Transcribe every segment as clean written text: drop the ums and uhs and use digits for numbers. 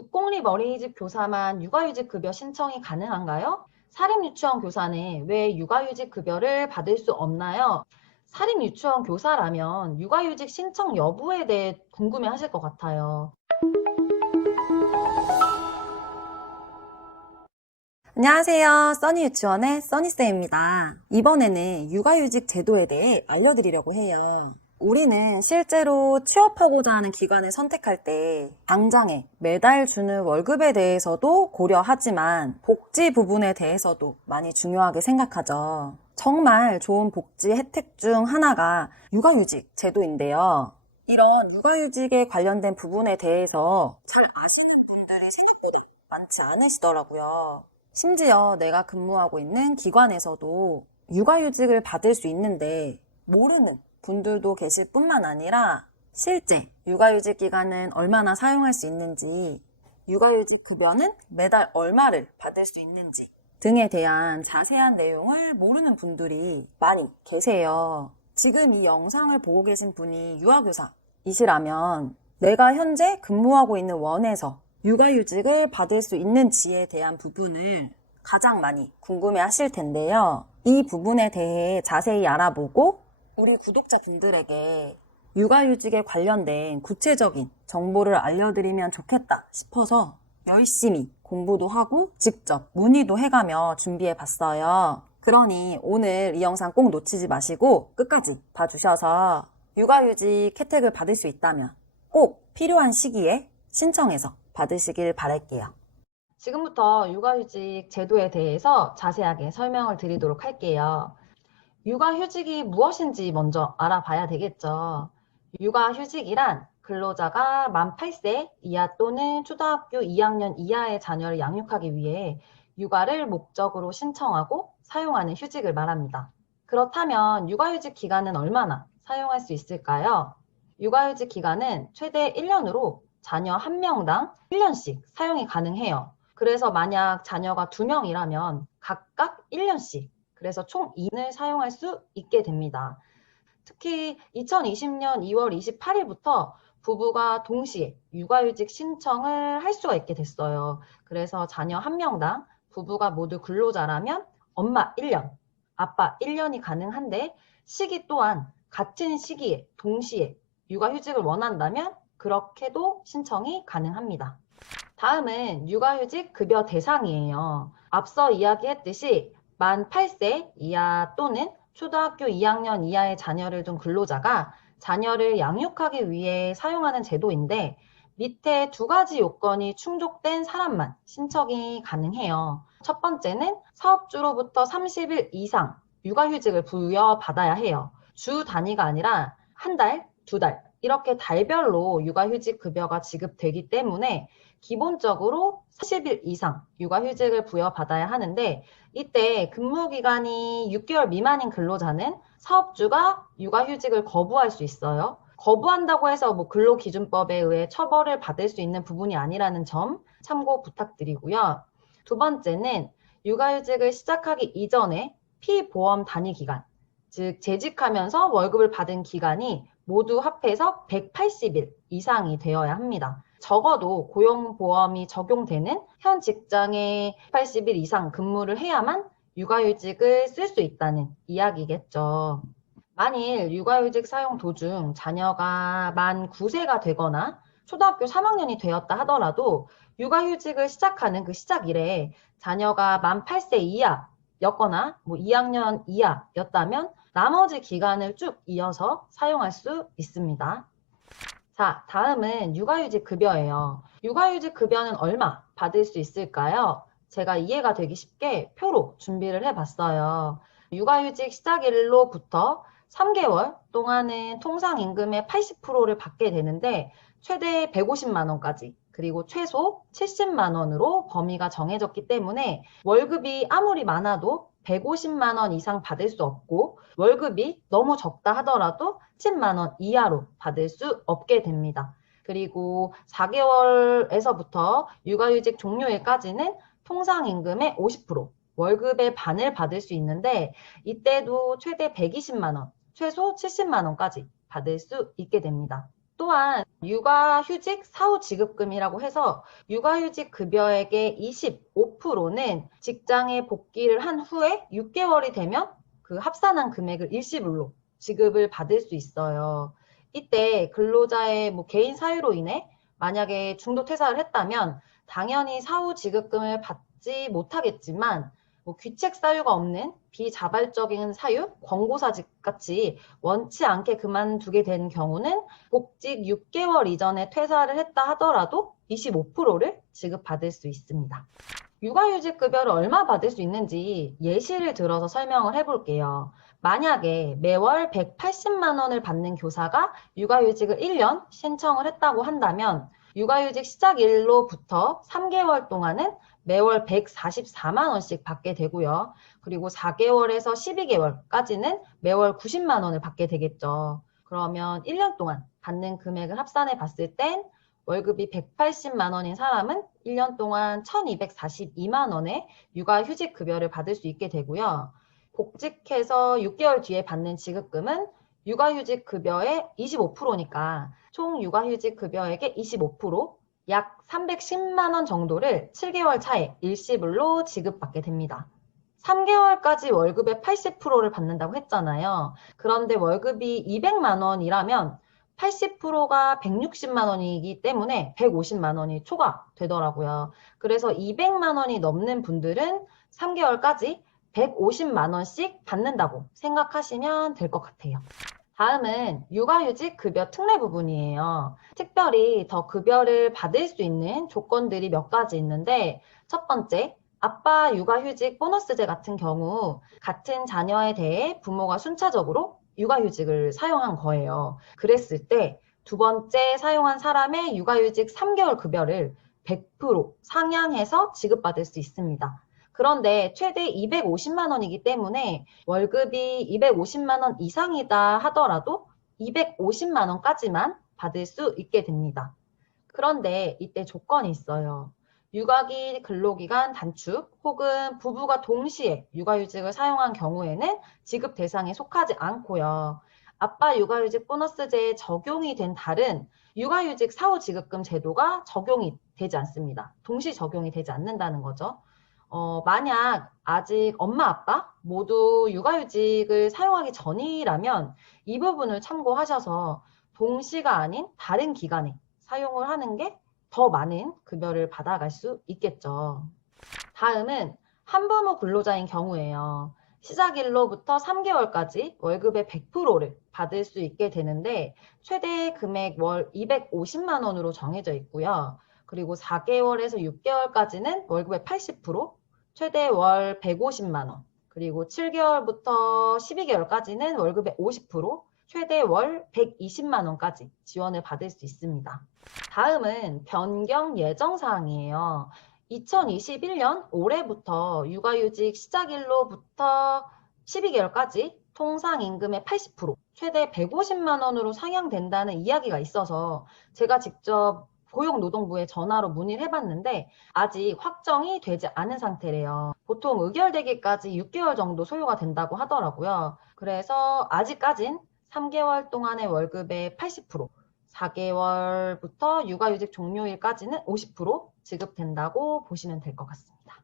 국공립 어린이집 교사만 육아휴직 급여 신청이 가능한가요? 사립유치원 교사는 왜 육아휴직 급여를 받을 수 없나요? 사립유치원 교사라면 육아휴직 신청 여부에 대해 궁금해하실 것 같아요. 안녕하세요. 써니 유치원의 써니쌤입니다. 이번에는 육아휴직 제도에 대해 알려드리려고 해요. 우리는 실제로 취업하고자 하는 기관을 선택할 때 당장에 매달 주는 월급에 대해서도 고려하지만 복지 부분에 대해서도 많이 중요하게 생각하죠. 정말 좋은 복지 혜택 중 하나가 육아휴직 제도인데요. 이런 육아휴직에 관련된 부분에 대해서 잘 아시는 분들이 생각보다 많지 않으시더라고요. 심지어 내가 근무하고 있는 기관에서도 육아휴직을 받을 수 있는데 모르는 분들도 계실 뿐만 아니라 실제 육아휴직 기간은 얼마나 사용할 수 있는지, 육아휴직 급여는 매달 얼마를 받을 수 있는지 등에 대한 자세한 내용을 모르는 분들이 많이 계세요. 지금 이 영상을 보고 계신 분이 유아교사이시라면 내가 현재 근무하고 있는 원에서 육아휴직을 받을 수 있는지에 대한 부분을 가장 많이 궁금해 하실 텐데요. 이 부분에 대해 자세히 알아보고 우리 구독자분들에게 육아휴직에 관련된 구체적인 정보를 알려드리면 좋겠다 싶어서 열심히 공부도 하고 직접 문의도 해가며 준비해 봤어요. 그러니 오늘 이 영상 꼭 놓치지 마시고 끝까지 봐주셔서 육아휴직 혜택을 받을 수 있다면 꼭 필요한 시기에 신청해서 받으시길 바랄게요. 지금부터 육아휴직 제도에 대해서 자세하게 설명을 드리도록 할게요. 육아휴직이 무엇인지 먼저 알아봐야 되겠죠. 육아휴직이란 근로자가 만 8세 이하 또는 초등학교 2학년 이하의 자녀를 양육하기 위해 육아를 목적으로 신청하고 사용하는 휴직을 말합니다. 그렇다면 육아휴직 기간은 얼마나 사용할 수 있을까요? 육아휴직 기간은 최대 1년으로 자녀 1명당 1년씩 사용이 가능해요. 그래서 만약 자녀가 2명이라면 각각 1년씩, 그래서 총 2년을 사용할 수 있게 됩니다. 특히 2020년 2월 28일부터 부부가 동시에 육아휴직 신청을 할 수가 있게 됐어요. 그래서 자녀 1명당 부부가 모두 근로자라면 엄마 1년, 아빠 1년이 가능한데 시기 또한 같은 시기에 동시에 육아휴직을 원한다면 그렇게도 신청이 가능합니다. 다음은 육아휴직 급여 대상이에요. 앞서 이야기했듯이 만 8세 이하 또는 초등학교 2학년 이하의 자녀를 둔 근로자가 자녀를 양육하기 위해 사용하는 제도인데 밑에 두 가지 요건이 충족된 사람만 신청이 가능해요. 첫 번째는 사업주로부터 30일 이상 육아휴직을 부여받아야 해요. 주 단위가 아니라 한 달, 두 달, 이렇게 달별로 육아휴직 급여가 지급되기 때문에 기본적으로 30일 이상 육아휴직을 부여받아야 하는데 이때 근무기간이 6개월 미만인 근로자는 사업주가 육아휴직을 거부할 수 있어요. 거부한다고 해서 근로기준법에 의해 처벌을 받을 수 있는 부분이 아니라는 점 참고 부탁드리고요. 두 번째는 육아휴직을 시작하기 이전에 피보험 단위 기간, 즉 재직하면서 월급을 받은 기간이 모두 합해서 180일 이상이 되어야 합니다. 적어도 고용보험이 적용되는 현 직장에 80일 이상 근무를 해야만 육아휴직을 쓸 수 있다는 이야기겠죠. 만일 육아휴직 사용 도중 자녀가 만 9세가 되거나 초등학교 3학년이 되었다 하더라도 육아휴직을 시작하는 그 시작일에 자녀가 만 8세 이하였거나 2학년 이하였다면 나머지 기간을 쭉 이어서 사용할 수 있습니다. 자, 다음은 육아휴직 급여예요. 육아휴직 급여는 얼마 받을 수 있을까요? 제가 이해가 되기 쉽게 표로 준비를 해봤어요. 육아휴직 시작일로부터 3개월 동안은 통상임금의 80%를 받게 되는데 최대 150만 원까지 그리고 최소 70만 원으로 범위가 정해졌기 때문에 월급이 아무리 많아도 150만 원 이상 받을 수 없고 월급이 너무 적다 하더라도 10만 원 이하로 받을 수 없게 됩니다. 그리고 4개월에서부터 육아휴직 종료일까지는 통상임금의 50%, 월급의 반을 받을 수 있는데 이때도 최대 120만 원, 최소 70만 원까지 받을 수 있게 됩니다. 또한 육아휴직 사후지급금이라고 해서 육아휴직 급여액의 25%는 직장에 복귀를 한 후에 6개월이 되면 그 합산한 금액을 일시불로 지급을 받을 수 있어요. 이때 근로자의 개인 사유로 인해 만약에 중도 퇴사를 했다면 당연히 사후지급금을 받지 못하겠지만 귀책 사유가 없는 비자발적인 사유, 권고사직 같이 원치 않게 그만두게 된 경우는 복직 6개월 이전에 퇴사를 했다 하더라도 25%를 지급받을 수 있습니다. 육아휴직 급여를 얼마 받을 수 있는지 예시를 들어서 설명을 해볼게요. 만약에 매월 180만 원을 받는 교사가 육아휴직을 1년 신청을 했다고 한다면 육아휴직 시작일로부터 3개월 동안은 매월 144만 원씩 받게 되고요. 그리고 4개월에서 12개월까지는 매월 90만 원을 받게 되겠죠. 그러면 1년 동안 받는 금액을 합산해 봤을 땐 월급이 180만 원인 사람은 1년 동안 1242만 원의 육아휴직 급여를 받을 수 있게 되고요. 복직해서 6개월 뒤에 받는 지급금은 육아휴직 급여의 25%니까 총 육아휴직 급여액의 25%, 약 310만 원 정도를 7개월 차에 일시불로 지급받게 됩니다. 3개월까지 월급의 80%를 받는다고 했잖아요. 그런데 월급이 200만 원이라면 80%가 160만 원이기 때문에 150만 원이 초과되더라고요. 그래서 200만 원이 넘는 분들은 3개월까지 150만 원씩 받는다고 생각하시면 될 것 같아요. 다음은 육아휴직 급여 특례 부분이에요. 특별히 더 급여를 받을 수 있는 조건들이 몇 가지 있는데, 첫 번째, 아빠 육아휴직 보너스제 같은 경우 같은 자녀에 대해 부모가 순차적으로 육아휴직을 사용한 거예요. 그랬을 때 두 번째 사용한 사람의 육아휴직 3개월 급여를 100% 상향해서 지급받을 수 있습니다. 그런데 최대 250만 원이기 때문에 월급이 250만 원 이상이다 하더라도 250만 원까지만 받을 수 있게 됩니다. 그런데 이때 조건이 있어요. 육아기 근로기간 단축 혹은 부부가 동시에 육아휴직을 사용한 경우에는 지급 대상에 속하지 않고요. 아빠 육아휴직 보너스제에 적용이 된 다른 육아휴직 사후지급금 제도가 적용이 되지 않습니다. 동시 적용이 되지 않는다는 거죠. 만약 아직 엄마, 아빠 모두 육아휴직을 사용하기 전이라면 이 부분을 참고하셔서 동시가 아닌 다른 기간에 사용을 하는 게 더 많은 급여를 받아갈 수 있겠죠. 다음은 한부모 근로자인 경우에요. 시작일로부터 3개월까지 월급의 100%를 받을 수 있게 되는데 최대 금액 월 250만 원으로 정해져 있고요. 그리고 4개월에서 6개월까지는 월급의 80%, 최대 월 150만 원, 그리고 7개월부터 12개월까지는 월급의 50%, 최대 월 120만 원까지 지원을 받을 수 있습니다. 다음은 변경 예정 사항이에요. 2021년 올해부터 육아휴직 시작일로부터 12개월까지 통상임금의 80%, 최대 150만 원으로 상향된다는 이야기가 있어서 제가 직접 고용노동부에 전화로 문의를 해봤는데 아직 확정이 되지 않은 상태래요. 보통 의결되기까지 6개월 정도 소요가 된다고 하더라고요. 그래서 아직까진 3개월 동안의 월급의 80%, 4개월부터 육아휴직 종료일까지는 50% 지급된다고 보시면 될 것 같습니다.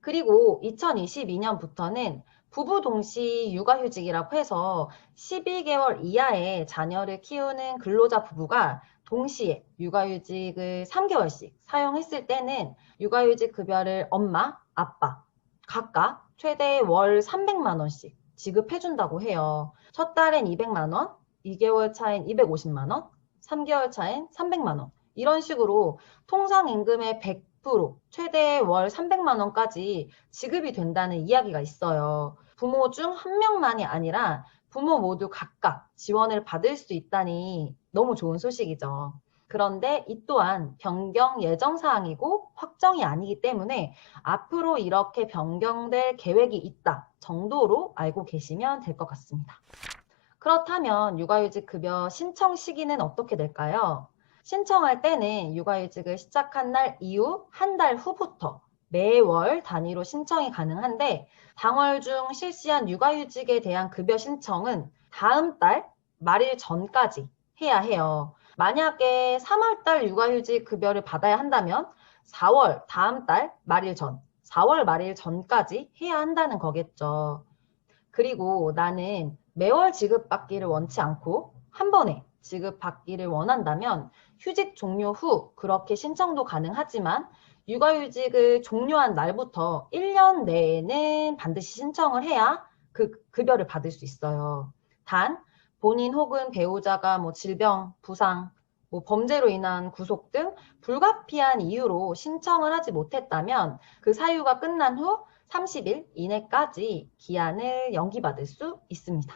그리고 2022년부터는 부부 동시 육아휴직이라고 해서 12개월 이하의 자녀를 키우는 근로자 부부가 동시에 육아휴직을 3개월씩 사용했을 때는 육아휴직 급여를 엄마, 아빠 각각 최대 월 300만 원씩 지급해준다고 해요. 첫 달엔 200만 원, 2개월 차엔 250만 원, 3개월 차엔 300만 원. 이런 식으로 통상임금의 100%, 최대 월 300만 원까지 지급이 된다는 이야기가 있어요. 부모 중 한 명만이 아니라 부모 모두 각각 지원을 받을 수 있다니 너무 좋은 소식이죠. 그런데 이 또한 변경 예정 사항이고 확정이 아니기 때문에 앞으로 이렇게 변경될 계획이 있다 정도로 알고 계시면 될 것 같습니다. 그렇다면 육아휴직 급여 신청 시기는 어떻게 될까요? 신청할 때는 육아휴직을 시작한 날 이후 한 달 후부터 매월 단위로 신청이 가능한데 당월 중 실시한 육아휴직에 대한 급여 신청은 다음 달 말일 전까지 해야 해요. 만약에 3월달 육아휴직 급여를 받아야 한다면 4월 다음 달 말일 전, 4월 말일 전까지 해야 한다는 거겠죠. 그리고 나는 매월 지급받기를 원치 않고 한 번에 지급받기를 원한다면 휴직 종료 후 그렇게 신청도 가능하지만 육아휴직을 종료한 날부터 1년 내에는 반드시 신청을 해야 그 급여를 받을 수 있어요. 단 본인 혹은 배우자가 질병, 부상, 범죄로 인한 구속 등 불가피한 이유로 신청을 하지 못했다면 그 사유가 끝난 후 30일 이내까지 기한을 연기받을 수 있습니다.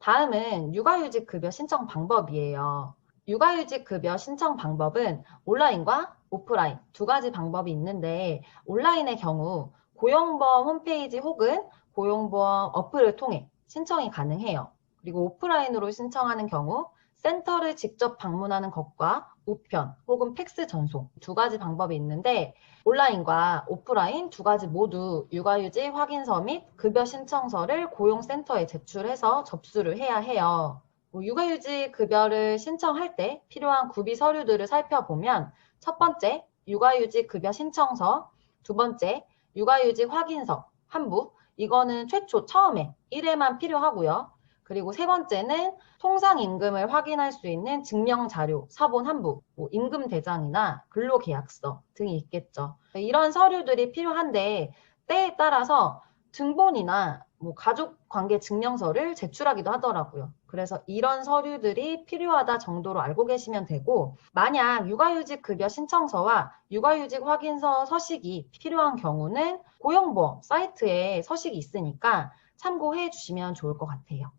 다음은 육아휴직 급여 신청 방법이에요. 육아휴직 급여 신청 방법은 온라인과 오프라인 두 가지 방법이 있는데 온라인의 경우 고용보험 홈페이지 혹은 고용보험 어플을 통해 신청이 가능해요. 그리고 오프라인으로 신청하는 경우 센터를 직접 방문하는 것과 우편 혹은 팩스 전송 두 가지 방법이 있는데 온라인과 오프라인 두 가지 모두 육아휴직 확인서 및 급여 신청서를 고용센터에 제출해서 접수를 해야 해요. 육아휴직 급여를 신청할 때 필요한 구비 서류들을 살펴보면 첫 번째, 육아휴직 급여 신청서, 두 번째, 육아휴직 확인서, 한부, 이거는 최초 처음에 1회만 필요하고요. 그리고 세 번째는 통상임금을 확인할 수 있는 증명자료, 사본 한부, 임금대장이나 근로계약서 등이 있겠죠. 이런 서류들이 필요한데 때에 따라서 등본이나 가족관계 증명서를 제출하기도 하더라고요. 그래서 이런 서류들이 필요하다 정도로 알고 계시면 되고 만약 육아휴직 급여 신청서와 육아휴직 확인서 서식이 필요한 경우는 고용보험 사이트에 서식이 있으니까 참고해 주시면 좋을 것 같아요.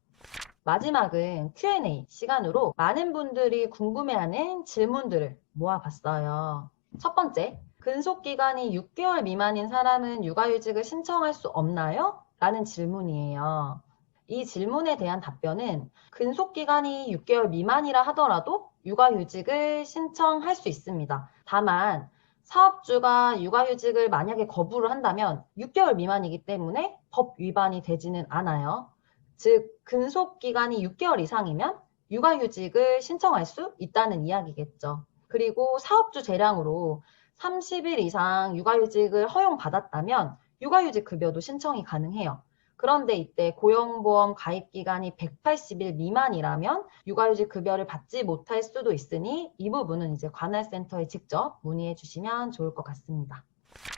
마지막은 Q&A 시간으로 많은 분들이 궁금해하는 질문들을 모아봤어요. 첫 번째, 근속기간이 6개월 미만인 사람은 육아휴직을 신청할 수 없나요? 라는 질문이에요. 이 질문에 대한 답변은 근속기간이 6개월 미만이라 하더라도 육아휴직을 신청할 수 있습니다. 다만 사업주가 육아휴직을 만약에 거부를 한다면 6개월 미만이기 때문에 법 위반이 되지는 않아요. 즉, 근속기간이 6개월 이상이면 육아휴직을 신청할 수 있다는 이야기겠죠. 그리고 사업주 재량으로 30일 이상 육아휴직을 허용받았다면 육아휴직 급여도 신청이 가능해요. 그런데 이때 고용보험 가입기간이 180일 미만이라면 육아휴직 급여를 받지 못할 수도 있으니 이 부분은 이제 관할센터에 직접 문의해 주시면 좋을 것 같습니다.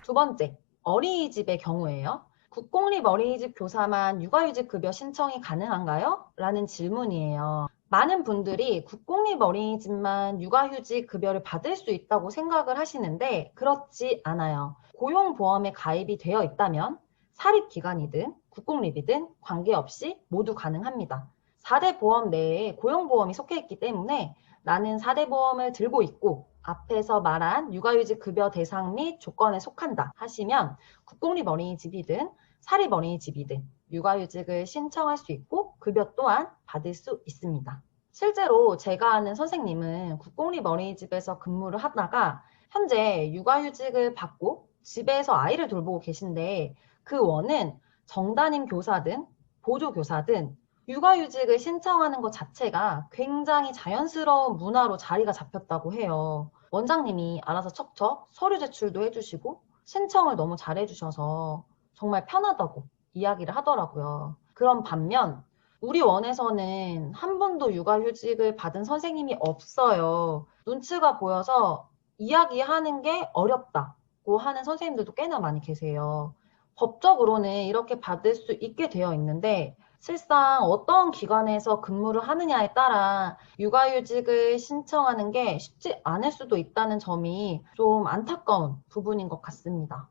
두 번째, 어린이집의 경우에요. 국공립 어린이집 교사만 육아휴직 급여 신청이 가능한가요? 라는 질문이에요. 많은 분들이 국공립 어린이집만 육아휴직 급여를 받을 수 있다고 생각을 하시는데 그렇지 않아요. 고용보험에 가입이 되어 있다면 사립기관이든 국공립이든 관계없이 모두 가능합니다. 4대 보험 내에 고용보험이 속해 있기 때문에 나는 4대 보험을 들고 있고 앞에서 말한 육아휴직 급여 대상 및 조건에 속한다 하시면 국공립 어린이집이든 사립 어린이집이든 육아휴직을 신청할 수 있고 급여 또한 받을 수 있습니다. 실제로 제가 아는 선생님은 국공립 어린이집에서 근무를 하다가 현재 육아휴직을 받고 집에서 아이를 돌보고 계신데 그 원은 정단임 교사든 보조교사든 육아휴직을 신청하는 것 자체가 굉장히 자연스러운 문화로 자리가 잡혔다고 해요. 원장님이 알아서 척척 서류 제출도 해주시고 신청을 너무 잘해주셔서 정말 편하다고 이야기를 하더라고요. 그런 반면 우리 원에서는 한 번도 육아휴직을 받은 선생님이 없어요. 눈치가 보여서 이야기하는 게 어렵다고 하는 선생님들도 꽤나 많이 계세요. 법적으로는 이렇게 받을 수 있게 되어 있는데 실상 어떤 기관에서 근무를 하느냐에 따라 육아휴직을 신청하는 게 쉽지 않을 수도 있다는 점이 좀 안타까운 부분인 것 같습니다.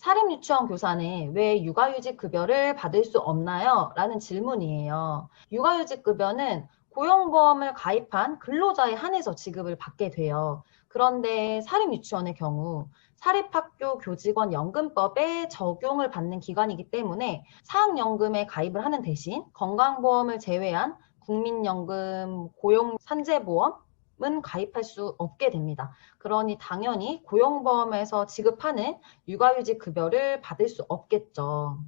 사립유치원 교사는 왜 육아휴직 급여를 받을 수 없나요? 라는 질문이에요. 육아휴직 급여는 고용보험을 가입한 근로자에 한해서 지급을 받게 돼요. 그런데 사립유치원의 경우 사립학교 교직원 연금법에 적용을 받는 기관이기 때문에 사학연금에 가입을 하는 대신 건강보험을 제외한 국민연금, 고용산재보험은 가입할 수 없게 됩니다. 그러니 당연히 고용보험에서 지급하는 육아휴직 급여를 받을 수 없겠죠.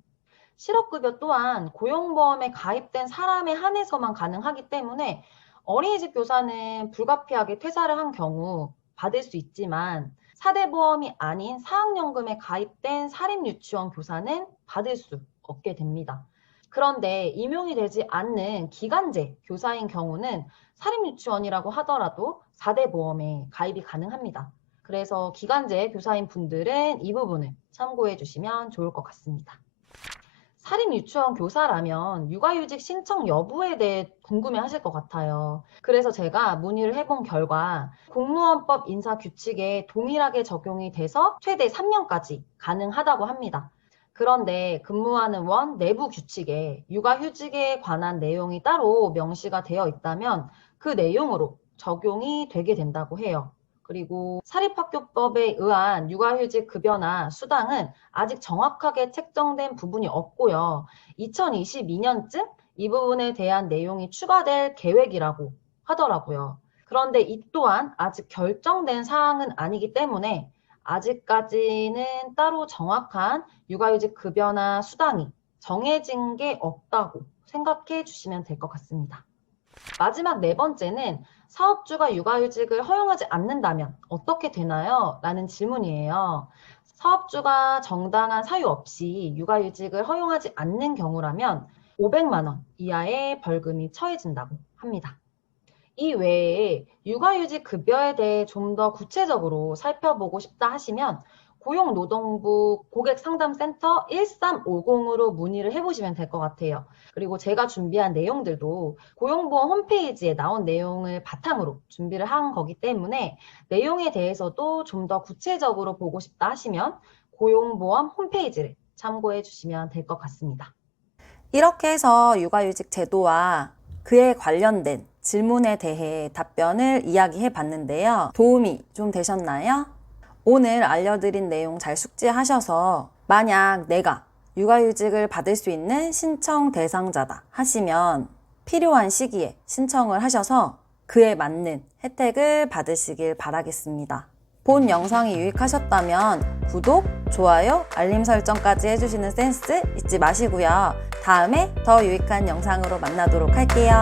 실업급여 또한 고용보험에 가입된 사람에 한해서만 가능하기 때문에 어린이집 교사는 불가피하게 퇴사를 한 경우 받을 수 있지만 4대 보험이 아닌 사학연금에 가입된 사립유치원 교사는 받을 수 없게 됩니다. 그런데 임용이 되지 않는 기간제 교사인 경우는 사립유치원이라고 하더라도 4대 보험에 가입이 가능합니다. 그래서 기간제 교사인 분들은 이 부분을 참고해 주시면 좋을 것 같습니다. 사립유치원 교사라면 육아휴직 신청 여부에 대해 궁금해하실 것 같아요. 그래서 제가 문의를 해본 결과 공무원법 인사규칙에 동일하게 적용이 돼서 최대 3년까지 가능하다고 합니다. 그런데 근무하는 원 내부 규칙에 육아휴직에 관한 내용이 따로 명시가 되어 있다면 그 내용으로 적용이 되게 된다고 해요. 그리고 사립학교법에 의한 육아휴직 급여나 수당은 아직 정확하게 책정된 부분이 없고요. 2022년쯤 이 부분에 대한 내용이 추가될 계획이라고 하더라고요. 그런데 이 또한 아직 결정된 사항은 아니기 때문에 아직까지는 따로 정확한 육아휴직 급여나 수당이 정해진 게 없다고 생각해 주시면 될 것 같습니다. 마지막 네 번째는 사업주가 육아휴직을 허용하지 않는다면 어떻게 되나요? 라는 질문이에요. 사업주가 정당한 사유 없이 육아휴직을 허용하지 않는 경우라면 500만 원 이하의 벌금이 처해진다고 합니다. 이 외에 육아휴직 급여에 대해 좀 더 구체적으로 살펴보고 싶다 하시면 고용노동부 고객상담센터 1350으로 문의를 해보시면 될 것 같아요. 그리고 제가 준비한 내용들도 고용보험 홈페이지에 나온 내용을 바탕으로 준비를 한 거기 때문에 내용에 대해서도 좀 더 구체적으로 보고 싶다 하시면 고용보험 홈페이지를 참고해 주시면 될 것 같습니다. 이렇게 해서 육아휴직 제도와 그에 관련된 질문에 대해 답변을 이야기해 봤는데요. 도움이 좀 되셨나요? 오늘 알려드린 내용 잘 숙지하셔서 만약 내가 육아휴직을 받을 수 있는 신청 대상자다 하시면 필요한 시기에 신청을 하셔서 그에 맞는 혜택을 받으시길 바라겠습니다. 본 영상이 유익하셨다면 구독, 좋아요, 알림 설정까지 해주시는 센스 잊지 마시고요. 다음에 더 유익한 영상으로 만나도록 할게요.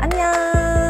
안녕!